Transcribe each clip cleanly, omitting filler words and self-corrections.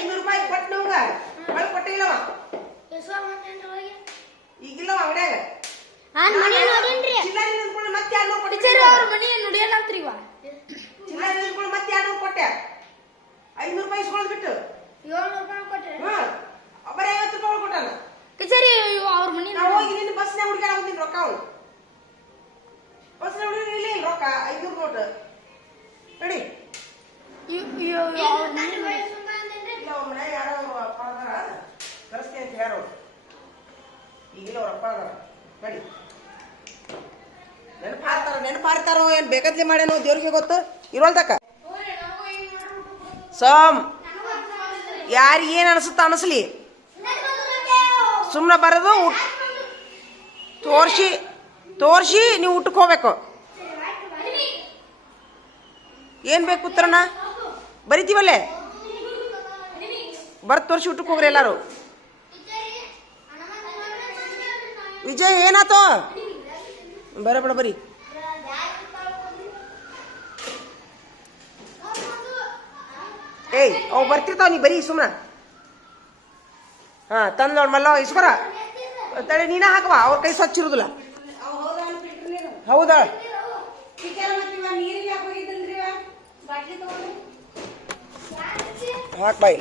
500 ರೂಪಾಯಿ ಕೊಟ್ಟು ನಮ್ಗ ಒಳಗೆ ಕೊಟ್ಟಿಲ್ಲವ ಈಗಿಲ್ಲವ ಅಂಗಡ್ಯಾಗ ಚಿಲ್ಲರೆ ನಿಂತ್ಕೊಂಡು ಮತ್ತೆ 200 ಕೊಟ್ಟಿ ಅವ್ರ ಮನಿ ನೋಡಿಯಲ್ಲ ಅಂತ್ರಿ ಇವ ಚಿಲ್ಲರೆ ನಿಂತ್ಕೊಂಡು ಮತ್ತೆ 200 ಕೊಟ್ಟೆ 500 ರೂಪಾಯಿ ಇಸ್ಕೊಳ್ಳೋದು ಬಿಟ್ಟು 700 ರೂಪಾಯಿ ಕೊಟ್ರೆ ಬರೀ 50 ರೂಪಾಯಿ ಕೊಟ್ಟಾನ ಕಚೇರಿ ಅವ್ರ ಮನಿ ನಾವು ಹೋಗಿ ನಿನ್ನ ಬಸ್ನಾಗ ಹುಡುಗಾಡ ಹೋಗ್ತೀನಿ ರೊಕ್ಕ ಅವನು ಬಸ್ನಾಗ ಹುಡುಗಿ ಇಲ್ಲ ರೊಕ್ಕ 500 ನೋಟ್ ನಡಿ ಇಲ್ಲ ಅವ್ರ ಮನ್ಯಾಗ ಯಾರೋ ಅಪ್ಪ ಅದಾರ ಕರೆಸ್ತೀನಿ ಅಂತ ಯಾರು ಈಗಿಲ್ಲ ಅವ್ರ ಅಪ್ಪ ಅದಾರ ನಡಿ ನೆನಪಾರ್ತಾರೋ ಏನ್ ಬೇಕತ್ಲೆ ಮಾಡ್ಯಾನೋ ದೇವ್ರಿಗೆ ಗೊತ್ತು ಇರೋಲ್ದಕ್ಕ ಸೋಮ್ ಯಾರಿಗೆ ಏನ್ ಅನಿಸುತ್ತ ಅನಿಸ್ಲಿ ಸುಮ್ಮನೆ ಬರೋದು ತೋರ್ಸಿ ನೀವು ಊಟಕ್ಕೆ ಹೋಗ್ಬೇಕು ಏನ್ ಬೇಕು ಉತ್ತರನ ಬರಿತೀವಲ್ಲೇ ಬರ್ದು ತೋರಿಸಿ ಊಟಕ್ಕೆ ಹೋಗ್ರಿ ಎಲ್ಲಾರು ವಿಜಯ್ ಏನಾತೋ ಬರ ಬರಿ ಏಯ್ ಅವ್ ಬರ್ತಿರ್ತಾವ ನೀ ಬರೀ ಸುಮ್ಮನೆ ಹಾ ತಂದ್ ನೋಡ್ ಮಲ್ಲ ಇಸ್ಕೊರ ತಡೆ ನೀನ ಹಾಕವಾ ಅವ್ರ ಕೈ ಸ್ವಚ್ಛ ಇರುದಿಲ್ಲ ಹೌದಾ ಹಾಕ್ ಬಾಯ್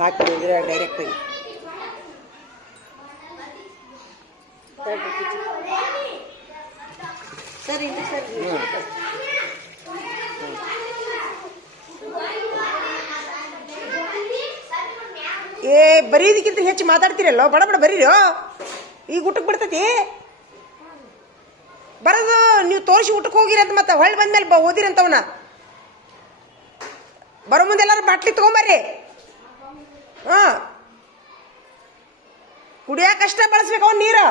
ಹಾಕಿ ಡೈರೆಕ್ಟ್ ಸರಿ ಏ ಬರೀದಕ್ಕಿಂತ ಹೆಚ್ಚು ಮಾತಾಡ್ತೀರಲ್ಲ ಬಡ ಬಡ ಬರೀರಿ ಈಗ ಊಟಕ್ಕೆ ಬಿಡ್ತೈತಿ ಬರೋದು ನೀವು ತೋರಿಸಿ ಊಟಕ್ಕೆ ಹೋಗಿರಿ ಅಂತ ಮತ್ತೆ ಹೊಳ್ಳಿ ಬಂದ್ಮೇಲೆ ಓದಿರಿ ಅಂತವನ ಬರೋ ಮುಂದೆ ಎಲ್ಲಾರು ಬಾಟ್ಲಿ ತಗೊಂಬರ್ರಿ ಕುಡಿಯಾಕಷ್ಟ ಬಳಸ್ಬೇಕು ಅವ್ನು ನೀರು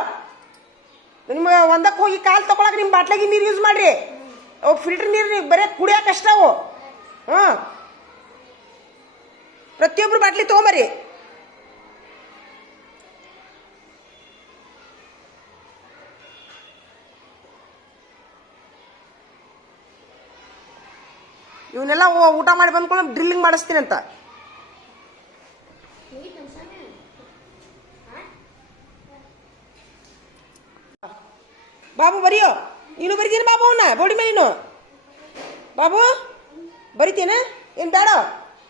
ನಿಮ್ಗೆ ಒಂದಕ್ಕೆ ಹೋಗಿ ಕಾಲು ತಗೊಳಕ್ ನಿಮ್ಮ ಬಾಟ್ಲಾಗಿ ನೀರು ಯೂಸ್ ಮಾಡ್ರಿ ಅವು ಫಿಲ್ಟರ್ ನೀರು ಬರೀ ಕುಡಿಯಾಕಷ್ಟ ಅವು ಪ್ರತಿಯೊಬ್ರು ಬಾಟ್ಲಿ ತಗೊಂಬರ್ರಿ ಇವನ್ನೆಲ್ಲ ಊಟ ಮಾಡಿ ಬಂದ್ಕೊಳ್ಳೋ ಡ್ರಿಲ್ಲಿಂಗ್ ಮಾಡಿಸ್ತೀನಿ ಅಂತ ಬಾಬು ಬರಿಯೋ ನೀನು ಬರಿತೀನಿ ಬಾಬು ಅವನ್ನ ಬೋಡಿ ಮೇಲೆ ನೀನು ಬಾಬು ಬರಿತೀನ ಏನು ಬೇಡ